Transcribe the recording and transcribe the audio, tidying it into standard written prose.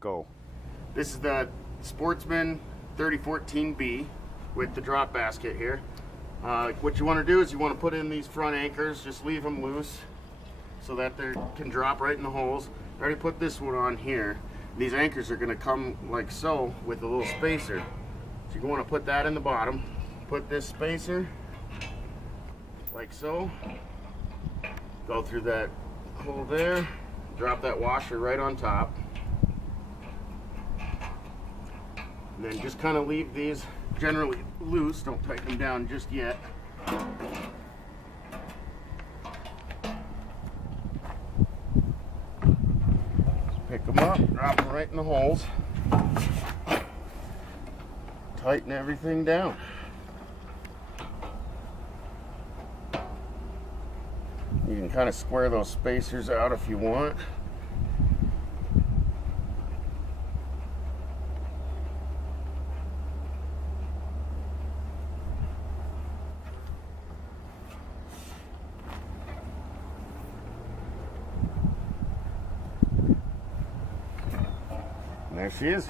go. This is the Sportsman 3014B with the drop basket here. What you want to do is you want to put in these front anchors, just leave them loose so that they can drop right in the holes. I already put this one on here. These anchors are going to come like so with a little spacer. So you want to put that in the bottom, put this spacer like so, go through that hole there, drop that washer right on top, and then just kind of leave these generally loose, don't tighten them down just yet. Just pick them up, drop them right in the holes, tighten everything down. You can kind of square those spacers out if you want. And there she is.